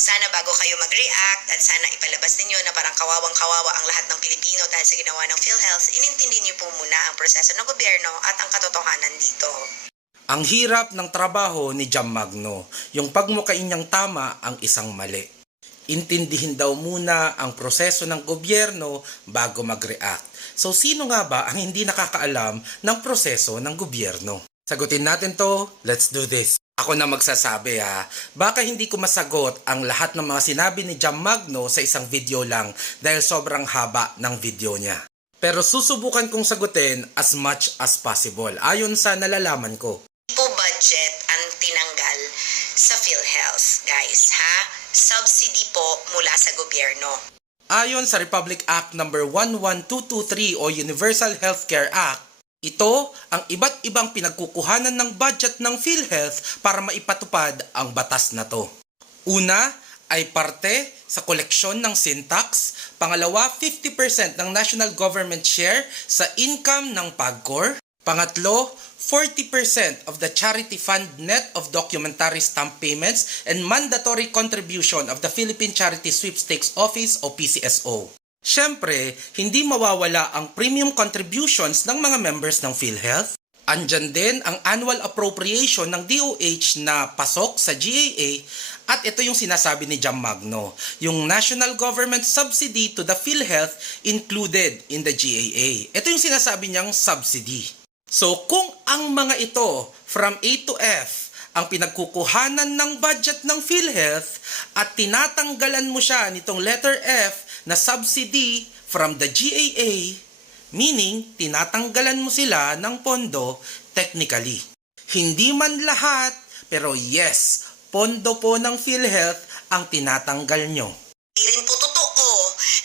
sana bago kayo mag-react at sana ipalabas ninyo na parang kawawang-kawawa ang lahat ng Pilipino dahil sa ginawa ng PhilHealth, inintindi niyo po muna ang proseso ng gobyerno at ang katotohanan dito. Ang hirap ng trabaho ni Jam Magno, yung pagmukain niyang tama ang isang mali. Intindihin daw muna ang proseso ng gobyerno bago mag-react. So sino nga ba ang hindi nakakaalam ng proseso ng gobyerno? Sagutin natin to, let's do this. Ako na magsasabi ha, baka hindi ko masagot ang lahat ng mga sinabi ni Jam Magno sa isang video lang dahil sobrang haba ng video niya. Pero susubukan kong sagutin as much as possible ayon sa nalalaman ko. po budget ang tinanggal sa PhilHealth, guys, ha? Subsidy po mula sa gobyerno. Ayon sa Republic Act No. 11223 o Universal Healthcare Act, ito ang iba't ibang pinagkukuhanan ng budget ng PhilHealth para maipatupad ang batas na to. Una ay parte sa koleksyon ng sin tax, pangalawa 50% ng national government share sa income ng PAGCOR, pangatlo 40% of the charity fund net of documentary stamp payments and mandatory contribution of the Philippine Charity Sweepstakes Office o PCSO. Siyempre, hindi mawawala ang premium contributions ng mga members ng PhilHealth. Andyan din ang annual appropriation ng DOH na pasok sa GAA at ito yung sinasabi ni Jam Magno, yung national government subsidy to the PhilHealth included in the GAA. Ito yung sinasabi niyang subsidy. So kung ang mga ito from A to F ang pinagkukuhanan ng budget ng PhilHealth at tinatanggalan mo siya nitong letter F na subsidy from the GAA, meaning tinatanggalan mo sila ng pondo technically. Hindi man lahat, pero yes, pondo po ng PhilHealth ang tinatanggal nyo. Di rin po totoo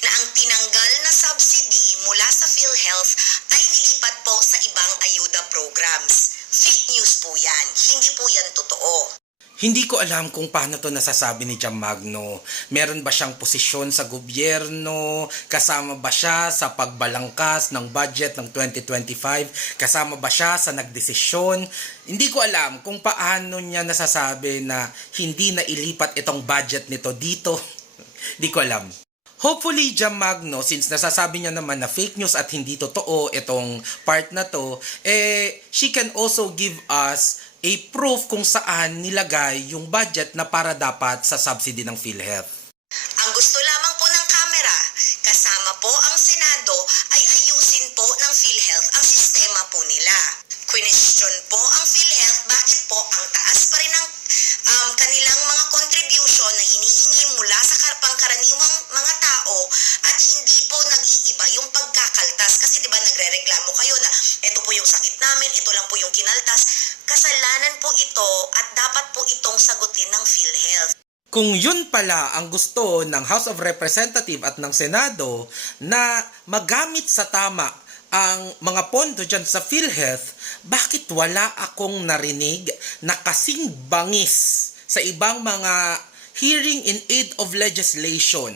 na ang tinanggal na subsidy mula sa PhilHealth ay nilipat po sa ibang ayuda programs. Fake news po yan. Hindi po yan totoo. Hindi ko alam kung paano to nasasabi ni Jam Magno. Meron ba siyang posisyon sa gobyerno? Kasama ba siya sa pagbalangkas ng budget ng 2025? Kasama ba siya sa nagdesisyon? Hindi ko alam kung paano niya nasasabi na hindi na ilipat itong budget nito dito. Hindi ko alam. Hopefully, Jam Magno, since nasasabi niya naman na fake news at hindi totoo itong part na to, eh, she can also give us a proof kung saan nilagay yung budget na para dapat sa subsidy ng PhilHealth. Ang gusto Kasalanan po ito at dapat po itong sagutin ng PhilHealth. Kung yun pala ang gusto ng House of Representative at ng Senado na magamit sa tama ang mga pondo dyan sa PhilHealth, bakit wala akong narinig na kasing bangis sa ibang mga hearing in aid of legislation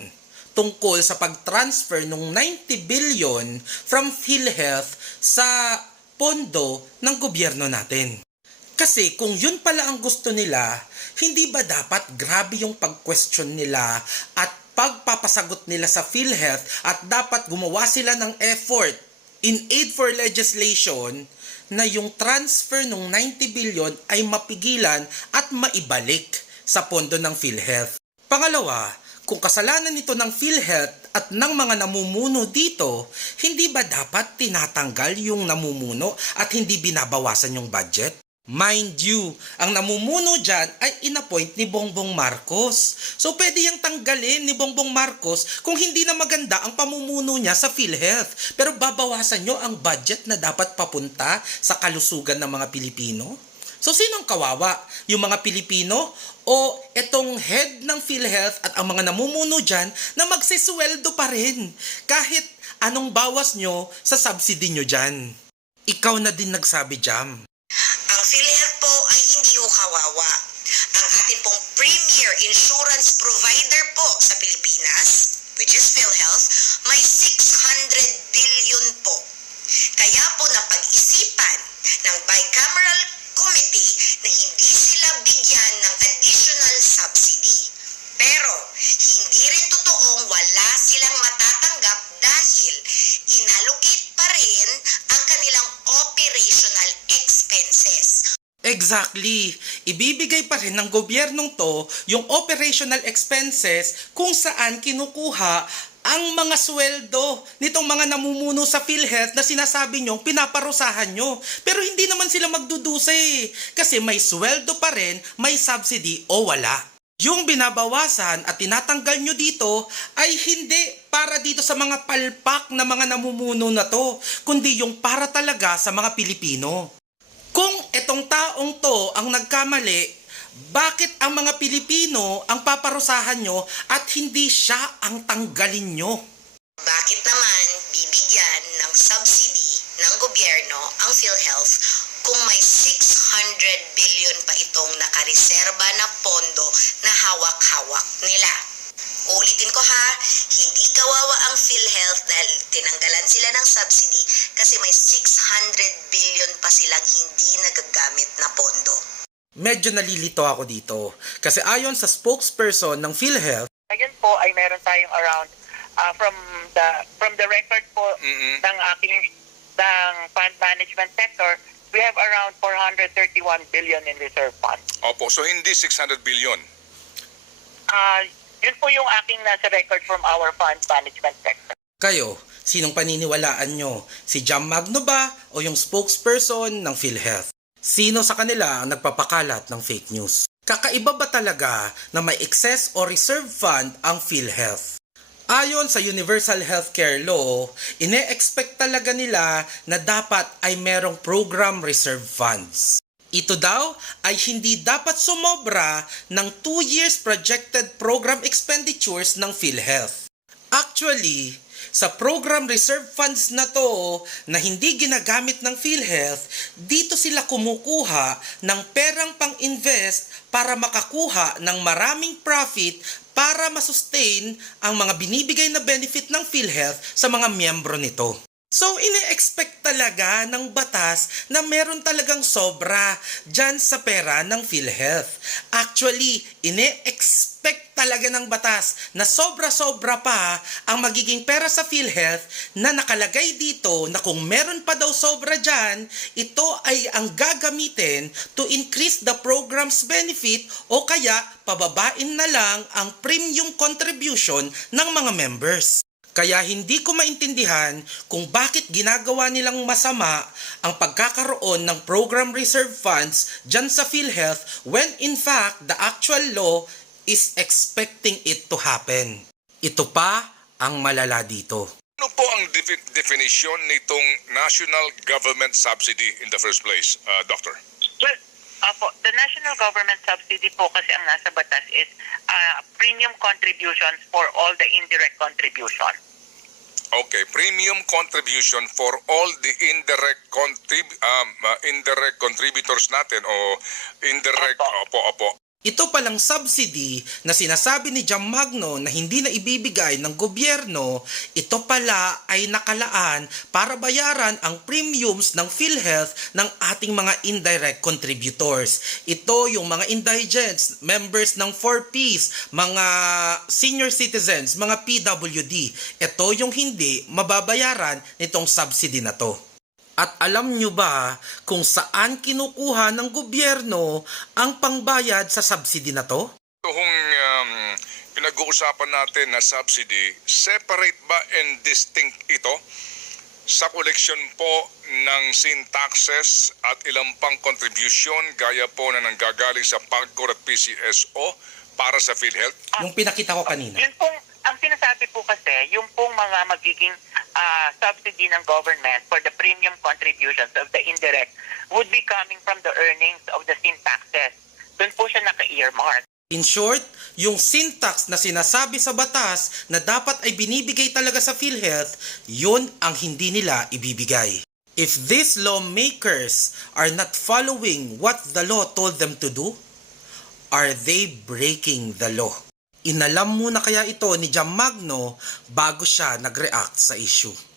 tungkol sa pag-transfer ng 90 billion from PhilHealth sa pondo ng gobyerno natin? Kasi kung yun pala ang gusto nila, hindi ba dapat grabe yung pag-question nila at pagpapasagot nila sa PhilHealth at dapat gumawa sila ng effort in aid for legislation na yung transfer ng 90 billion ay mapigilan at maibalik sa pondo ng PhilHealth. Pangalawa, kung kasalanan nito ng PhilHealth at ng mga namumuno dito, hindi ba dapat tinatanggal yung namumuno at hindi binabawasan yung budget? Mind you, ang namumuno dyan ay inappoint ni Bongbong Marcos. So pwede yung tanggalin ni Bongbong Marcos kung hindi na maganda ang pamumuno niya sa PhilHealth. Pero babawasan nyo ang budget na dapat papunta sa kalusugan ng mga Pilipino? So sino ang kawawa? Yung mga Pilipino o etong head ng PhilHealth at ang mga namumuno dyan na magsisweldo pa rin kahit anong bawas nyo sa subsidy nyo dyan? Ikaw na din nagsabi, Jam. provider po sa Pilipinas, which is PhilHealth, may 600 billion po. Kaya po napag-isipan ng bicameral committee na hindi sila bigyan ng additional subsidy. Pero hindi rin totoong wala silang matatanggap dahil inallocate pa rin ang kanilang operational expenses. Exactly. Ibibigay pa rin ng gobyernong to yung operational expenses kung saan kinukuha ang mga sweldo nitong mga namumuno sa PhilHealth na sinasabi nyong pinaparusahan nyo. Pero hindi naman sila magdudusa eh. Kasi may sweldo pa rin, may subsidy o wala. Yung binabawasan at tinatanggal nyo dito ay hindi para dito sa mga palpak na mga namumuno na to, kundi yung para talaga sa mga Pilipino. Itong taong to ang nagkamali, bakit ang mga Pilipino ang paparusahan nyo at hindi siya ang tanggalin nyo? Bakit naman bibigyan ng subsidy ng gobyerno ang PhilHealth kung may 600 billion pa itong nakareserba na pondo na hawak-hawak nila? Ulitin ko ha, hindi kawawa ang PhilHealth dahil tinanggalan sila ng subsidy kasi may 600 billion pa silang hindi nagagamit na pondo. Medyo nalilito ako dito kasi ayon sa spokesperson ng PhilHealth, Ngayon po ay meron tayong around ah, from the from the record po Mm-mm. ng aking ng fund management sector, we have around 431 billion in reserve fund. Opo, so hindi 600 billion. Ah, yun po yung aking nasa record from our fund management sector. kayo, sinong paniniwalaan nyo? Si Jam Magno ba o yung spokesperson ng PhilHealth? Sino sa kanila ang nagpapakalat ng fake news? Kakaiba ba talaga na may excess o reserve fund ang PhilHealth? Ayon sa Universal Healthcare Law, ine-expect talaga nila na dapat ay merong program reserve funds. Ito daw ay hindi dapat sumobra ng 2 years projected program expenditures ng PhilHealth. Actually, sa program reserve funds na to na hindi ginagamit ng PhilHealth, dito sila kumukuha ng perang pang-invest para makakuha ng maraming profit para masustain ang mga binibigay na benefit ng PhilHealth sa mga miyembro nito. So, ine-expect talaga ng batas na meron talagang sobra dyan sa pera ng PhilHealth. Actually, ine-expect talaga ng batas na sobra-sobra pa ang magiging pera sa PhilHealth na nakalagay dito na kung meron pa daw sobra dyan, ito ay ang gagamitin to increase the program's benefit o kaya pababain na lang ang premium contribution ng mga members. Kaya hindi ko maintindihan kung bakit ginagawa nilang masama ang pagkakaroon ng program reserve funds dyan sa PhilHealth when in fact the actual law is expecting it to happen. Ito pa ang malala dito. Ano po ang defi- definition nitong national government subsidy in the first place, uh, Doctor? Well, apo, the national government subsidy po kasi ang nasa batas is ah, premium contributions for all the indirect contribution. Okay, premium contribution for all the indirect contrib um, uh, indirect contributors natin o indirect opo opo. Ito palang subsidy na sinasabi ni Jam Magno na hindi na ibibigay ng gobyerno, ito pala ay nakalaan para bayaran ang premiums ng PhilHealth ng ating mga indirect contributors. Ito yung mga indigents, members ng 4Ps, mga senior citizens, mga PWD. Ito yung hindi mababayaran nitong subsidy na to. At alam nyo ba kung saan kinukuha ng gobyerno ang pangbayad sa subsidy na to? Itong um, pinag-uusapan natin na subsidy, separate ba and distinct ito sa koleksyon po ng sin taxes at ilang pang contribution gaya po na nanggagaling sa PAGCOR at PCSO para sa PhilHealth? Yung pinakita ko kanina. Yun pong, ang kasi, mga magiging ah, subsidy ng government for the premium contributions of the indirect would be coming from the earnings of the sin taxes. Doon po siya naka-earmark. In short, yung syntax na sinasabi sa batas na dapat ay binibigay talaga sa PhilHealth, yun ang hindi nila ibibigay. If these lawmakers are not following what the law told them to do, are they breaking the law? Inalam muna kaya ito ni Jam Magno bago siya nag-react sa issue.